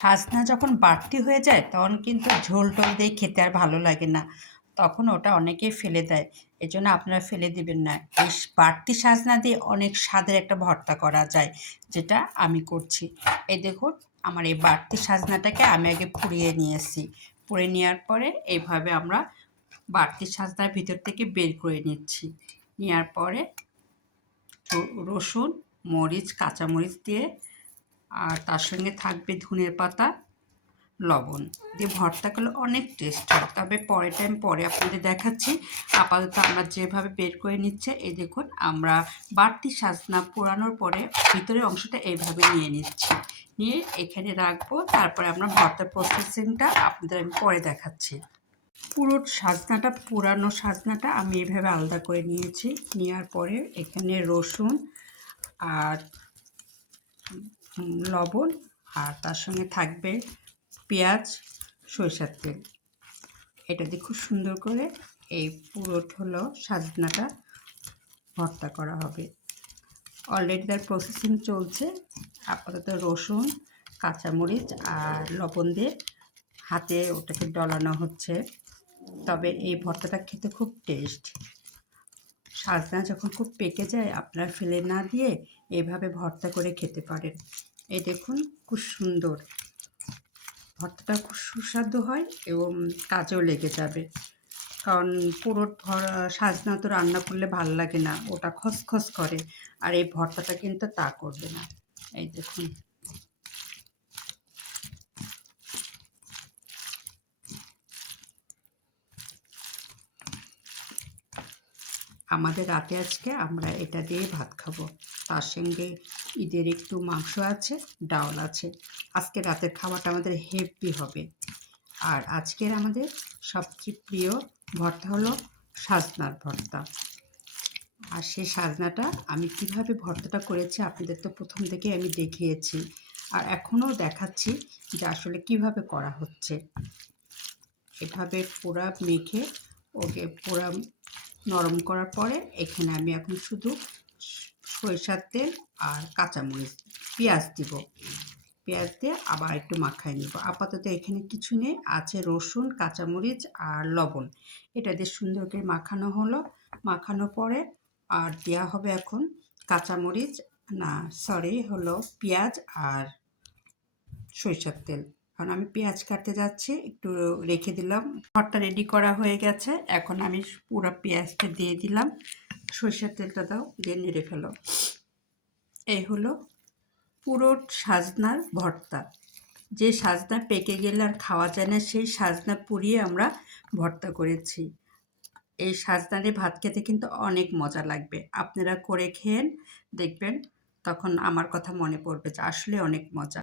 খাজনা যখন বাড়তি হয়ে যায় তখন কিন্তু ঝোল টোল দিয়ে খেতে আর ভালো লাগে না, তখন ওটা অনেকেই ফেলে দেয়। এই জন্য আপনারা ফেলে দিবেন না। এই বাড়তি সাজনা দিয়ে অনেক স্বাদের একটা ভর্তা করা যায়, যেটা আমি করছি। এই দেখুন, আমার এই বাড়তি সাজনাটাকে আমি আগে পুড়িয়ে নিয়েছি। পুড়ে নেওয়ার পরে এইভাবে আমরা বাড়তি সাজনার ভিতর থেকে বের করে নিচ্ছি। নেওয়ার পরে রসুন, মরিচ, কাঁচামরিচ দিয়ে, আর তার সঙ্গে থাকবে ধনের পাতা, লবণ দিয়ে ভর্তা করলে অনেক টেস্ট হয়। তবে পরে আপনাদের দেখাচ্ছি। আপাতত আমরা যেভাবে বের করে নিচ্ছে, এই দেখুন, আমরা বাড়তি সাজনা পোড়ানোর পরে ভিতরের অংশটা এইভাবে নিয়ে নিচ্ছি। নিয়ে এখানে রাখবো। তারপরে আমরা ভর্তার প্রসেসিংটা আপনাদের আমি পরে দেখাচ্ছি। পুরো সাজনাটা, পুরানো সাজনাটা আমি এভাবে আলাদা করে নিয়েছি। নেওয়ার পরে এখানে রসুন আর লবণ, আর তার সঙ্গে থাকবে পেঁয়াজ, সরিষার তেল। এটা দিয়ে খুব সুন্দর করে এই পুরো হলো সাজনাটা ভর্তা করা হবে। অলরেডি তার প্রসেসিং চলছে। আপাতত রসুন, কাঁচামরিচ আর লবণ দিয়ে হাতে ওটাকে ডলানো হচ্ছে। তবে এই ভর্তাটা খেতে খুব টেস্ট। সাজনা যখন খুব পেকে যায়, আপনারা ফেলে না দিয়ে এইভাবে ভর্তা করে খেতে পারেন। এই দেখুন, খুব সুন্দর ভর্তাটা, খুব সুস্বাদু হয় এবং কাজেও লেগে যাবে। কারণ পুরো সাজনা তো রান্না করলে ভালো লাগে না, ওটা খসখস করে। আর এই ভর্তাটা কিন্তু তা করবে না। এই দেখুন, আমাদের রাতে আজকে আমরা এটা দিয়ে ভাত খাবো। তার সঙ্গে ঈদের একটু মাংস আছে, ডাল আছে। আজকে রাতের খাবারটা আমাদের হেভি হবে। আর আজকের আমাদের সবচেয়ে প্রিয় ভর্তা হলো সাজনার ভর্তা। আর সেই সাজনাটা আমি কিভাবে ভর্তাটা করেছি আপনাদের তো প্রথম থেকে আমি দেখিয়েছি, আর এখনও দেখাচ্ছি যে আসলে কিভাবে করা হচ্ছে। এভাবে পুরা মেখে ওকে পুরা নরম করার পরে এখানে আমি এখন শুধু সরিষার তেল আর কাঁচামরিচ, পেঁয়াজ দিব। পেঁয়াজ দিয়ে আবার একটু মাখায় নেব। আপাতত এখানে কিছু নেই, আছে রসুন, কাঁচামরিচ আর লবণ। এটা দিয়ে সুন্দর করে মাখানো হলো। মাখানোর পরে আর দেওয়া হবে এখন কাঁচামরিচ, না সরি, হলো পেঁয়াজ আর সরিষার তেল। কারণ আমি পেঁয়াজ কাটতে যাচ্ছি, একটু রেখে দিলাম। ভর্তা রেডি করা হয়ে গেছে। এখন আমি পুরো পেঁয়াজটা দিয়ে দিলাম। সরিষার তেলটা দাও, দিয়ে নেড়ে ফেলো। এই হলো পুরো সাজনার ভর্তা। যে সাজনা পেকে গেলে আর খাওয়া যায় না, সেই সাজনা পুড়িয়ে আমরা ভর্তা করেছি। এই সাজনা দিয়ে ভাত খেতে কিন্তু অনেক মজা লাগবে। আপনারা করে খেয়েন, দেখবেন তখন আমার কথা মনে পড়বে যে আসলে অনেক মজা।